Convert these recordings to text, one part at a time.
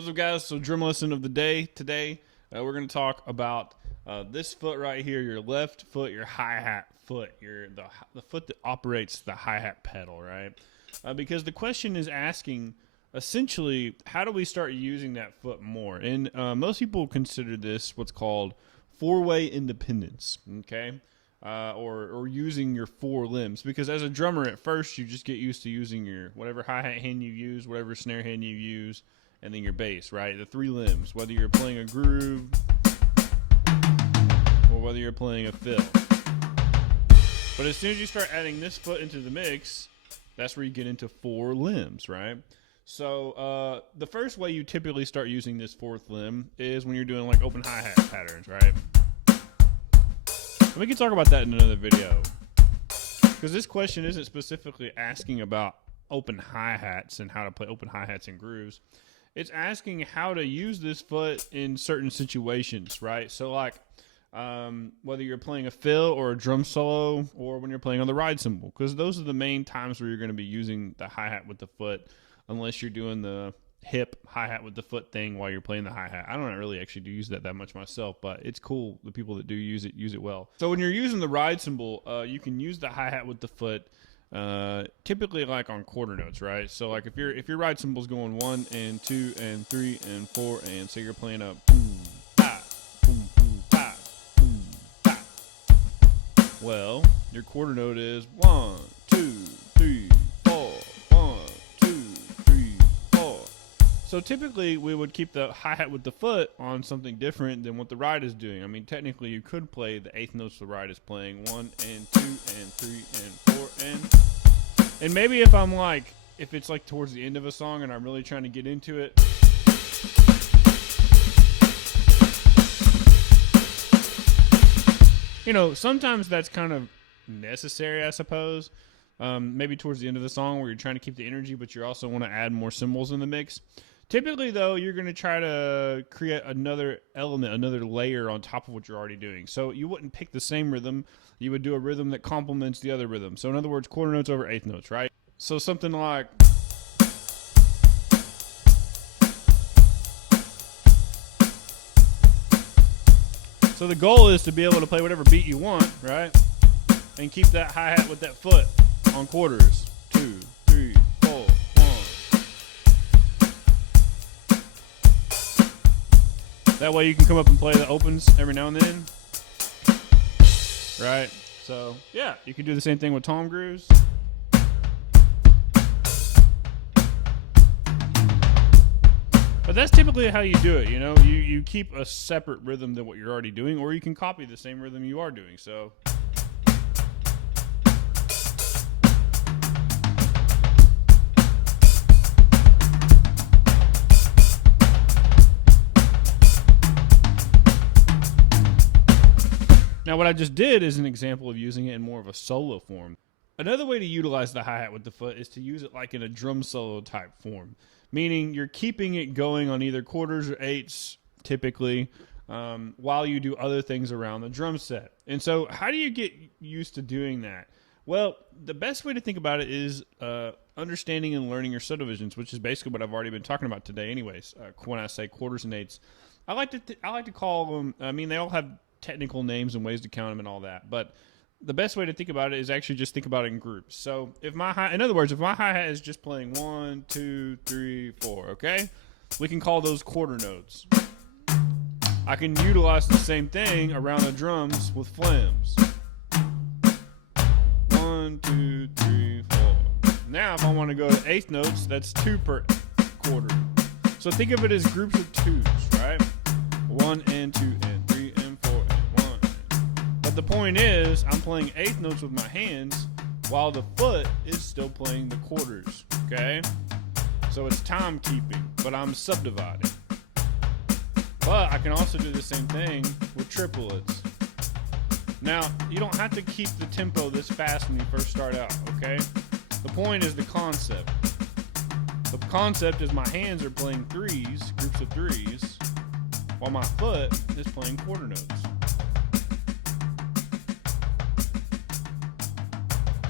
What's up, guys? So, drum lesson of the day today. We're going to talk about this foot right here, your left foot, your hi-hat foot, the foot that operates the hi-hat pedal, right? Because the question is asking, essentially, how do we start using that foot more? And most people consider this what's called four-way independence, okay? Or using your four limbs, because as a drummer at first you just get used to using your whatever hi-hat hand you use, whatever snare hand you use, and then your bass, right? The three limbs, whether you're playing a groove or whether you're playing a fill. But as soon as you start adding this foot into the mix, that's where you get into four limbs, right? So the first way you typically start using this fourth limb is when you're doing like open hi-hat patterns, right? And we can talk about that in another video, because this question isn't specifically asking about open hi-hats and how to play open hi-hats and grooves. It's asking how to use this foot in certain situations, right? So like whether you're playing a fill or a drum solo, or when you're playing on the ride cymbal, because those are the main times where you're going to be using the hi-hat with the foot, unless you're doing the hip hi-hat with the foot thing while you're playing the hi-hat. I don't really actually do use that much myself, but it's cool. The people that do use it well. So when you're using the ride cymbal, you can use the hi-hat with the foot typically like on quarter notes, right? So like if your ride cymbal's going 1 and 2 and 3 and 4, and so you're playing a boom, pa, boom, boom, pa, boom, pa. Well, your quarter note is 1, 2, 3, 4, 1, 2, 3, 4. So typically we would keep the hi-hat with the foot on something different than what the ride is doing. I mean, technically you could play the eighth notes the ride is playing, 1 and 2 and 3 and 4 and maybe if it's like towards the end of a song and I'm really trying to get into it, you know, sometimes that's kind of necessary, I suppose. Maybe towards the end of the song where you're trying to keep the energy, but you also want to add more cymbals in the mix. Typically, though, you're going to try to create another element, another layer on top of what you're already doing. So you wouldn't pick the same rhythm. You would do a rhythm that complements the other rhythm. So in other words, quarter notes over eighth notes, right? So something like... So the goal is to be able to play whatever beat you want, right? And keep that hi-hat with that foot on quarters. 2, 3, 4, 1. That way you can come up and play the opens every now and then. Right? So, yeah, you can do the same thing with tom grooves. But that's typically how you do it, you know? You keep a separate rhythm than what you're already doing, or you can copy the same rhythm you are doing, so... Now, what I just did is an example of using it in more of a solo form. Another way to utilize the hi-hat with the foot is to use it like in a drum solo type form, meaning you're keeping it going on either quarters or eighths, typically, while you do other things around the drum set. And so how do you get used to doing that? Well, the best way to think about it is understanding and learning your subdivisions, which is basically what I've already been talking about today anyways. When I say quarters and eighths, I like to call them, I mean, they all have technical names and ways to count them and all that, but the best way to think about it is actually just think about it in groups. So in other words, if my hi-hat is just playing 1, 2, 3, 4, okay, we can call those quarter notes. I can utilize the same thing around the drums with flames. 1, 2, 3, 4. Now if I want to go to eighth notes, that's 2 per quarter. So think of it as groups of 2s, right? 1 and 2 and 3 and 4 and 1. But the point is, I'm playing eighth notes with my hands while the foot is still playing the quarters, okay? So it's time keeping, but I'm subdividing. But I can also do the same thing with triplets. Now, you don't have to keep the tempo this fast when you first start out, okay? The point is the concept. The concept is my hands are playing threes, groups of threes, while my foot is playing quarter notes.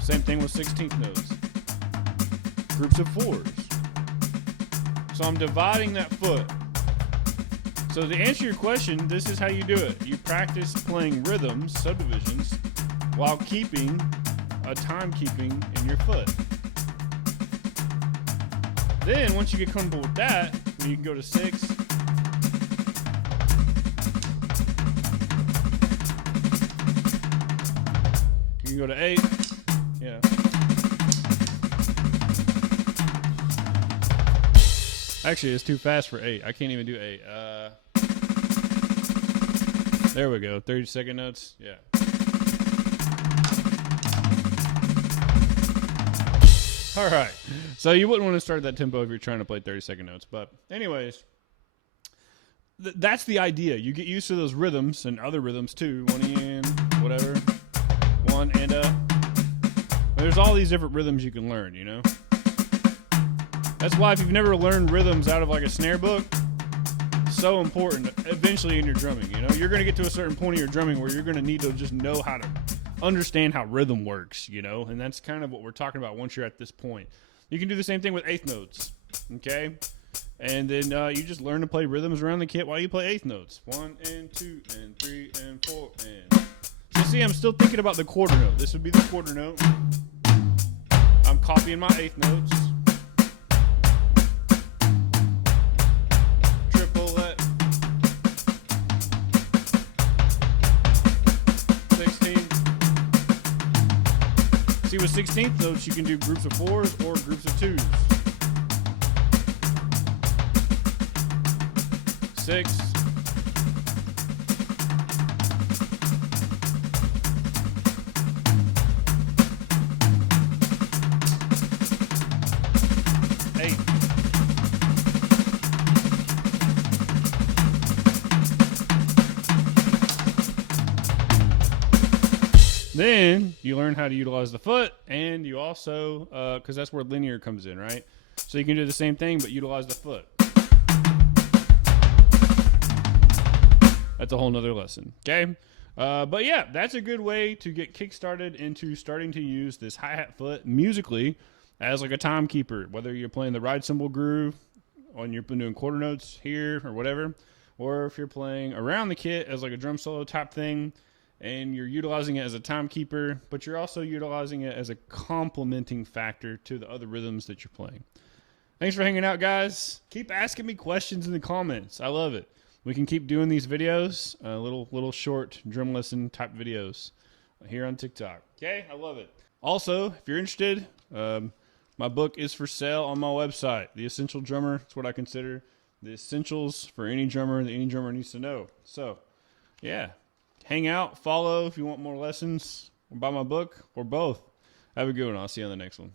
Same thing with 16th notes. Groups of fours. So I'm dividing that foot. So to answer your question, this is how you do it. You practice playing rhythms, subdivisions, while keeping a timekeeping in your foot. Then once you get comfortable with that, you can go to 6. You can go to 8. Yeah. Actually, it's too fast for 8. I can't even do 8. There we go. 30-second notes. Yeah. All right. So you wouldn't want to start at that tempo if you're trying to play 30-second notes. But anyways, that's the idea. You get used to those rhythms and other rhythms too. 1 in, whatever. 1 and a. There's all these different rhythms you can learn, you know? That's why if you've never learned rhythms out of like a snare book, so important eventually in your drumming, you know? You're going to get to a certain point in your drumming where you're going to need to just know how to understand how rhythm works, you know? And that's kind of what we're talking about once you're at this point. You can do the same thing with eighth notes, okay? And then you just learn to play rhythms around the kit while you play eighth notes. 1 and 2 and 3 and 4 and... So see, I'm still thinking about the quarter note. This would be the quarter note. I'm copying my eighth notes. Triplet. 16. See, with 16th notes, you can do groups of 4s or groups of 2s. 6. 8. Then you learn how to utilize the foot, and you also, because that's where linear comes in, right? So you can do the same thing, but utilize the foot. That's a whole nother lesson, okay? But yeah, that's a good way to get kick-started into starting to use this hi-hat foot musically as like a timekeeper, whether you're playing the ride cymbal groove on you're doing quarter notes here or whatever, or if you're playing around the kit as like a drum solo type thing, and you're utilizing it as a timekeeper, but you're also utilizing it as a complementing factor to the other rhythms that you're playing. Thanks for hanging out, guys. Keep asking me questions in the comments. I love it. We can keep doing these videos, little short drum lesson type videos here on TikTok. Okay, I love it. Also, if you're interested, my book is for sale on my website. The Essential Drummer. It's what I consider the essentials for any drummer that any drummer needs to know. So, yeah, hang out, follow if you want more lessons, or buy my book, or both. Have a good one. I'll see you on the next one.